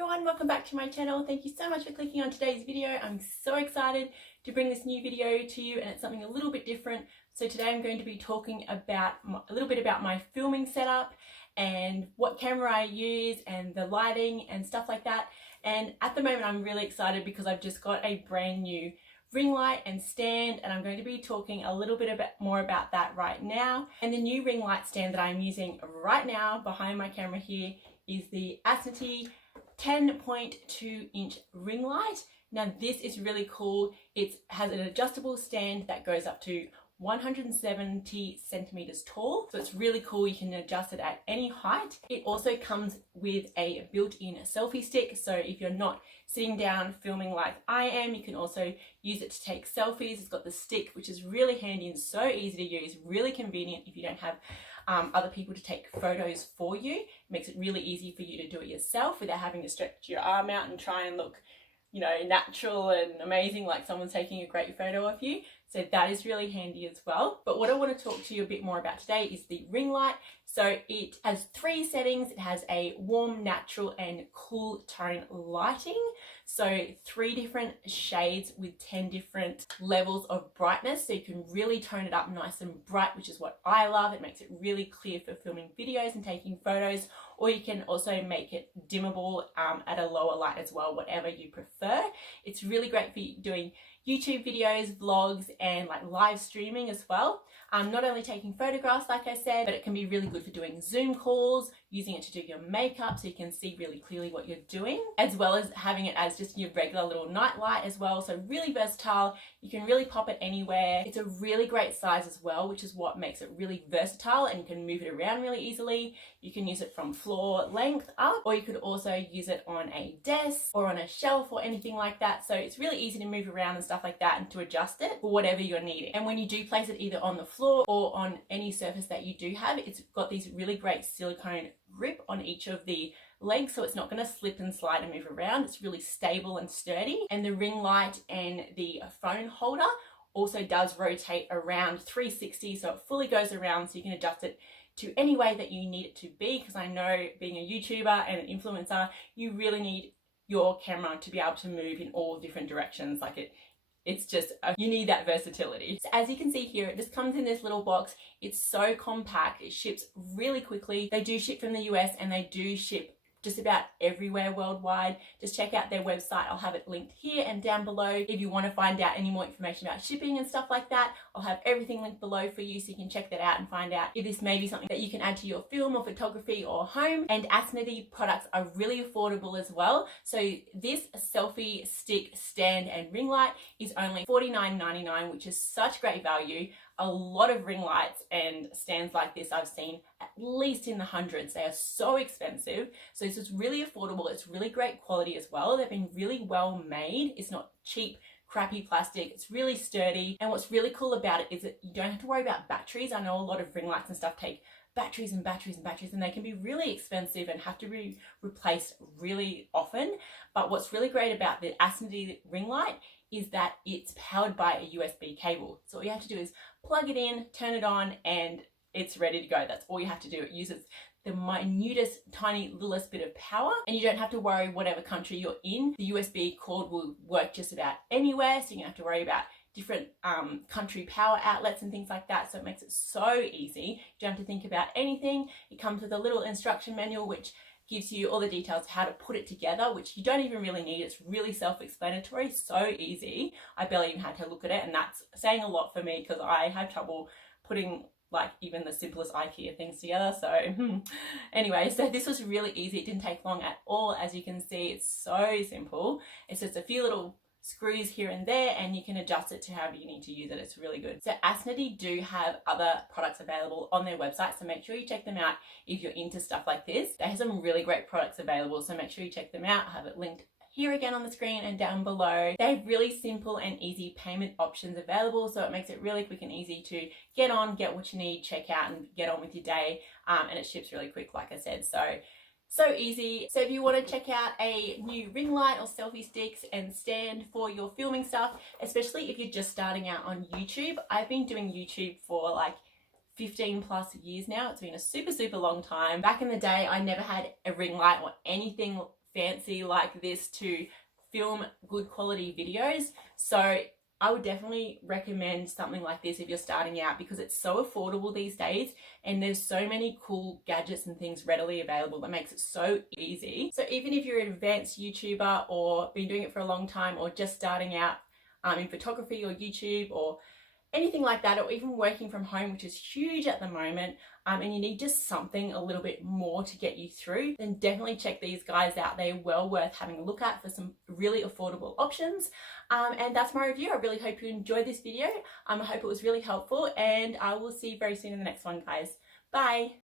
everyone, welcome back to my channel. Thank you so much for clicking on today's video. I'm so excited to bring this new video to you, and it's something a little bit different. So today I'm going to be talking about a little bit about my filming setup and what camera I use and the lighting and stuff like that. And at the moment I'm really excited because I've just got a brand new ring light and stand, and I'm going to be talking a little bit more about that right now. And the new ring light stand that I'm using right now behind my camera here is the Asnoty 10.2 inch ring light. Now this is really cool. It has an adjustable stand that goes up to 170 centimeters tall, so it's really cool. You can adjust it at any height. It also comes with a built-in selfie stick, so if you're not sitting down filming like I am, you can also use it to take selfies. It's got the stick, which is really handy and so easy to use, really convenient if you don't have other people to take photos for you. It makes it really easy for you to do it yourself without having to stretch your arm out and try and look, you know, natural and amazing like someone's taking a great photo of you. So that is really handy as well. But what I want to talk to you a bit more about today is the ring light. So it has 3 settings. It has a warm, natural and cool tone lighting. So 3 different shades with 10 different levels of brightness. So you can really tone it up nice and bright, which is what I love. It makes it really clear for filming videos and taking photos. Or you can also make it dimmable at a lower light as well, whatever you prefer. It's really great for doing YouTube videos, vlogs, and like live streaming as well. Not only taking photographs, like I said, but it can be really good for doing Zoom calls, using it to do your makeup so you can see really clearly what you're doing, as well as having it as just your regular little night light as well. So really versatile. You can really pop it anywhere. It's a really great size as well, which is what makes it really versatile, and you can move it around really easily. You can use it from floor length up, or you could also use it on a desk or on a shelf or anything like that. So it's really easy to move around and stuff like that and to adjust it for whatever you're needing. And when you do place it either on the floor or on any surface that you do have, it's got these really great silicone grip on each of the legs, so it's not going to slip and slide and move around. It's really stable and sturdy. And the ring light and the phone holder also does rotate around 360, so it fully goes around, so you can adjust it to any way that you need it to be, because I know being a YouTuber and an influencer, you really need your camera to be able to move in all different directions. Like it's just, you need that versatility. So as you can see here, it just comes in this little box. It's so compact. It ships really quickly. They do ship from the US, and they do ship just about everywhere worldwide. Just check out their website. I'll have it linked here and down below. If you want to find out any more information about shipping and stuff like that, I'll have everything linked below for you, so you can check that out and find out if this may be something that you can add to your film or photography or home. And Asnoty products are really affordable as well. So this selfie stick, stand and ring light is only $49.99, which is such great value. A lot of ring lights and stands like this I've seen at least in the hundreds. They are so expensive. So this is really affordable. It's really great quality as well. They've been really well made. It's not cheap, crappy plastic. It's really sturdy. And what's really cool about it is that you don't have to worry about batteries. I know a lot of ring lights and stuff take batteries and batteries and batteries, and they can be really expensive and have to be replaced really often. But what's really great about the Asnoty ring light is that it's powered by a USB cable. So all you have to do is plug it in, turn it on, and it's ready to go. That's all you have to do. It uses the minutest, tiny, littlest bit of power, and you don't have to worry whatever country you're in. The USB cord will work just about anywhere, so you don't have to worry about different country power outlets and things like that. So it makes it so easy. You don't have to think about anything. It comes with a little instruction manual which gives you all the details how to put it together, which you don't even really need. It's really self-explanatory, so easy. I barely even had to look at it, and that's saying a lot for me because I have trouble putting like even the simplest IKEA things together. So anyway, so this was really easy. It didn't take long at all. As you can see, it's so simple. It's just a few little screws here and there, and you can adjust it to however you need to use it. It's really good. So Asnoty do have other products available on their website, so make sure you check them out if you're into stuff like this. They have some really great products available, so make sure you check them out. I have it linked here again on the screen and down below. They have really simple and easy payment options available, so it makes it really quick and easy to get on, get what you need, check out and get on with your day, and it ships really quick, like I said. So easy. So if you want to check out a new ring light or selfie sticks and stand for your filming stuff, especially if you're just starting out on YouTube. I've been doing YouTube for like 15 plus years now. It's been a super long time. Back in the day, I never had a ring light or anything fancy like this to film good quality videos. So I would definitely recommend something like this if you're starting out, because it's so affordable these days and there's so many cool gadgets and things readily available that makes it so easy. So even if you're an advanced YouTuber or been doing it for a long time, or just starting out in photography or YouTube or anything like that, or even working from home, which is huge at the moment, and you need just something a little bit more to get you through, then definitely check these guys out. They're well worth having a look at for some really affordable options. And that's my review. I really hope you enjoyed this video. I hope it was really helpful, and I will see you very soon in the next one, guys. Bye.